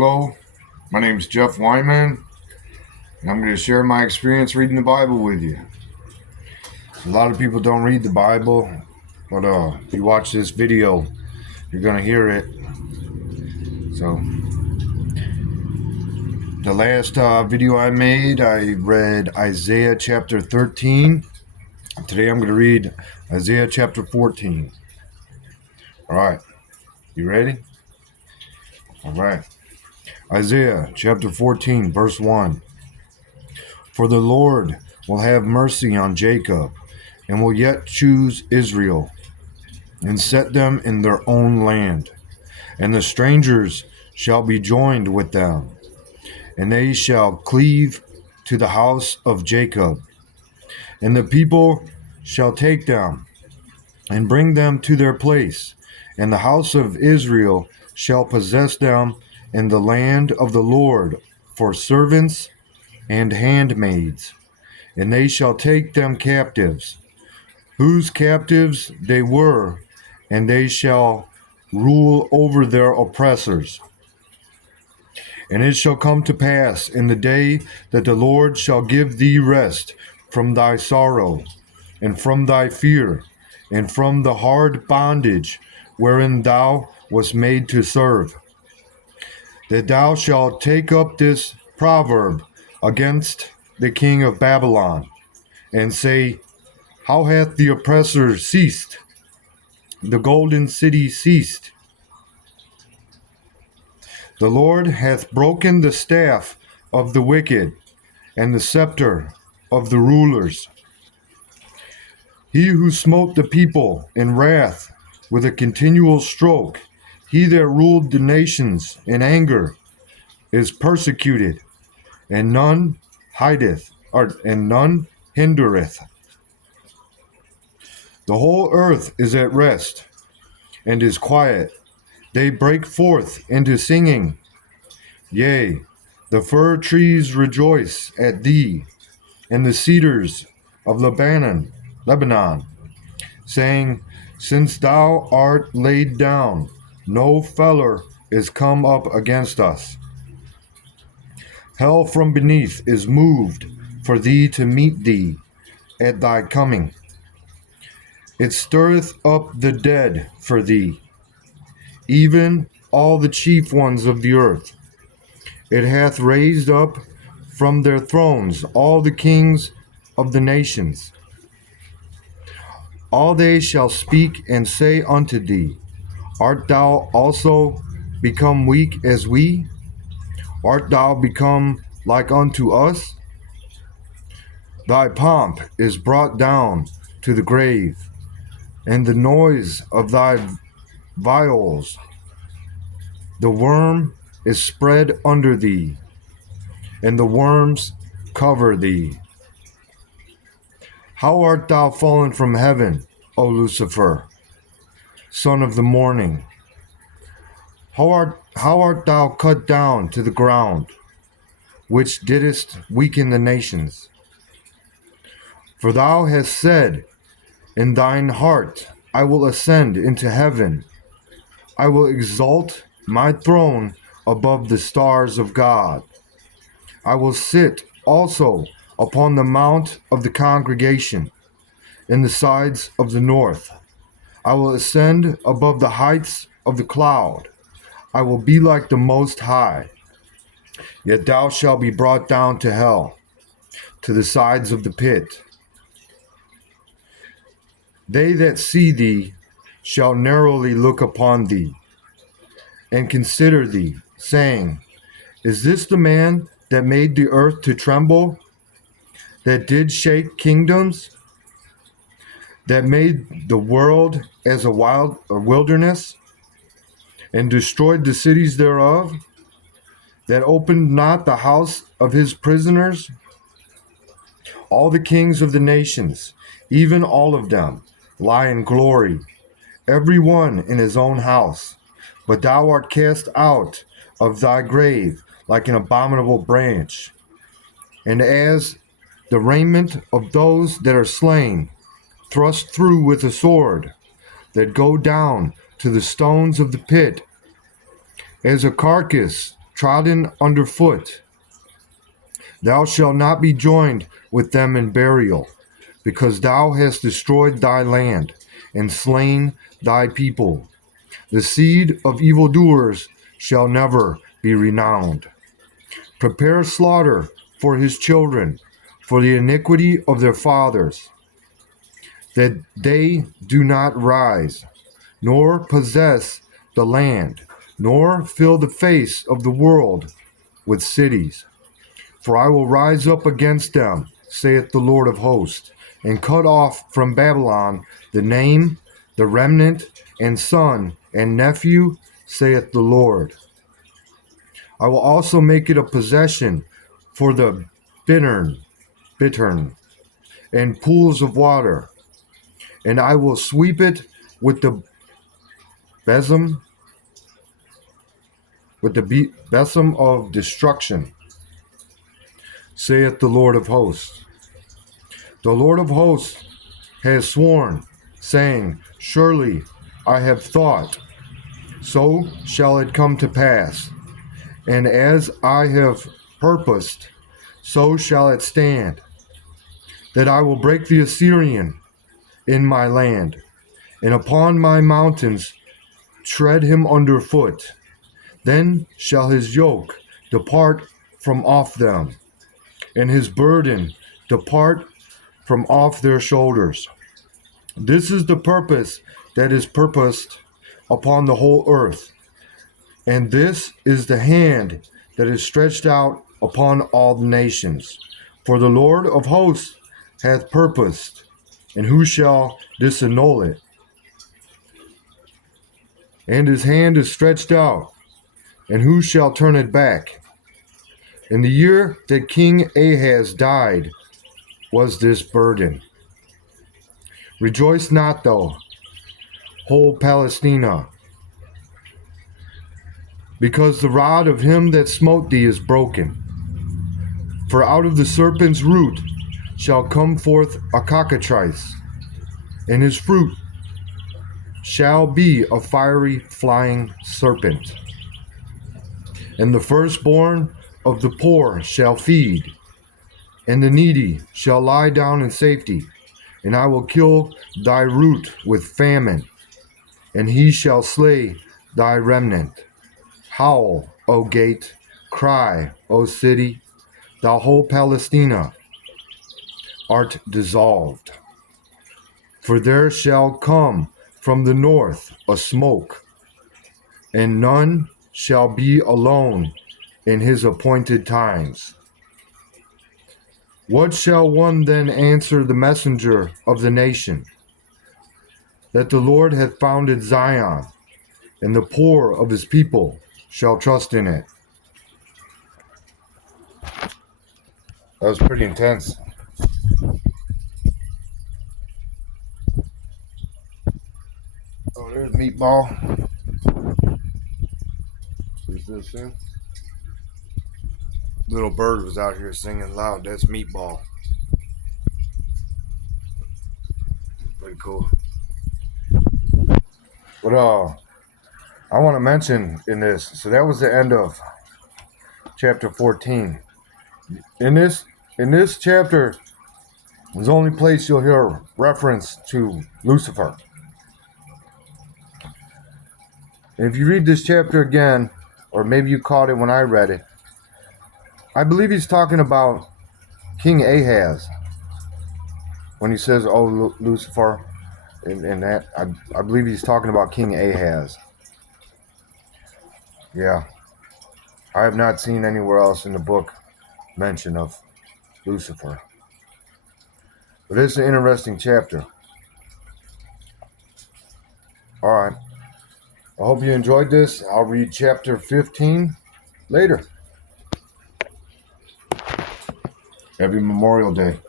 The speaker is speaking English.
Hello, my name is Jeff Wyman, and I'm going to share my experience reading the Bible with you. A lot of people don't read the Bible, but if you watch this video, you're going to hear it. So, the last video I made, I read Isaiah chapter 13. Today I'm going to read Isaiah chapter 14. All right, you ready? All right. Isaiah chapter 14, verse 1. For the Lord will have mercy on Jacob, and will yet choose Israel, and set them in their own land. And the strangers shall be joined with them, and they shall cleave to the house of Jacob. And the people shall take them, and bring them to their place, and the house of Israel shall possess them in the land of the Lord for servants and handmaids. And they shall take them captives, whose captives they were, and they shall rule over their oppressors. And it shall come to pass in the day that the Lord shall give thee rest from thy sorrow, and from thy fear, and from the hard bondage wherein thou wast made to serve, that thou shalt take up this proverb against the king of Babylon, and say, How hath the oppressor ceased? The golden city ceased. The Lord hath broken the staff of the wicked, and the scepter of the rulers. He who smote the people in wrath with a continual stroke, he that ruled the nations in anger, is persecuted, and none and none hindereth. The whole earth is at rest, and is quiet. They break forth into singing. Yea, the fir trees rejoice at thee, and the cedars of Lebanon, saying, Since thou art laid down, no feller is come up against us. Hell from beneath is moved for thee to meet thee at thy coming. It stirreth up the dead for thee, even all the chief ones of the earth. It hath raised up from their thrones all the kings of the nations. All they shall speak and say unto thee, Art thou also become weak as we? Art thou become like unto us? Thy pomp is brought down to the grave, and the noise of thy viols. The worm is spread under thee, and the worms cover thee. How art thou fallen from heaven, O Lucifer, son of the morning? How art thou cut down to the ground, which didst weaken the nations? For thou hast said in thine heart, I will ascend into heaven. I will exalt my throne above the stars of God. I will sit also upon the mount of the congregation in the sides of the north. I will ascend above the heights of the cloud. I will be like the Most High. Yet thou shalt be brought down to hell, to the sides of the pit. They that see thee shall narrowly look upon thee, and consider thee, saying, Is this the man that made the earth to tremble, that did shake kingdoms, that made the world as a wilderness, and destroyed the cities thereof, that opened not the house of his prisoners? All the kings of the nations, even all of them, lie in glory, every one in his own house. But thou art cast out of thy grave like an abominable branch, and as the raiment of those that are slain, thrust through with a sword, that go down to the stones of the pit, as a carcass trodden underfoot. Thou shalt not be joined with them in burial, because thou hast destroyed thy land and slain thy people. The seed of evildoers shall never be renowned. Prepare slaughter for his children, for the iniquity of their fathers, that they do not rise, nor possess the land, nor fill the face of the world with cities. For I will rise up against them, saith the Lord of hosts, and cut off from Babylon the name, the remnant, and son, and nephew, saith the Lord. I will also make it a possession for the bittern, and pools of water, and I will sweep it with the besom, besom of destruction, saith the Lord of hosts. The Lord of hosts has sworn, saying, Surely I have thought, so shall it come to pass. And as I have purposed, so shall it stand, that I will break the Assyrian in my land, and upon my mountains tread him underfoot. Then shall his yoke depart from off them, and his burden depart from off their shoulders. This is the purpose that is purposed upon the whole earth, and this is the hand that is stretched out upon all the nations. For the Lord of hosts hath purposed, and who shall disannul it? And his hand is stretched out, and who shall turn it back? In the year that King Ahaz died was this burden. Rejoice not, thou whole Palestina, because the rod of him that smote thee is broken. For out of the serpent's root shall come forth a cockatrice, and his fruit shall be a fiery flying serpent. And the firstborn of the poor shall feed, and the needy shall lie down in safety. And I will kill thy root with famine, and he shall slay thy remnant. Howl, O gate, cry, O city, thou whole Palestina art dissolved. For there shall come from the north a smoke, and none shall be alone in his appointed times. What shall one then answer the messenger of the nation? That the Lord hath founded Zion, and the poor of his people shall trust in it. That was pretty intense. Oh, there's Meatball. Is this him? Little bird was out here singing loud. That's Meatball. Pretty cool. But I want to mention in this, so that was the end of chapter 14. In this chapter is the only place you'll hear reference to Lucifer. And if you read this chapter again, or maybe you caught it when I read it, I believe he's talking about King Ahaz. When he says, oh, Lucifer, and that, I believe he's talking about King Ahaz. Yeah. I have not seen anywhere else in the book mention of Lucifer. But it's an interesting chapter. All right. I hope you enjoyed this. I'll read chapter 15 later. Happy Memorial Day.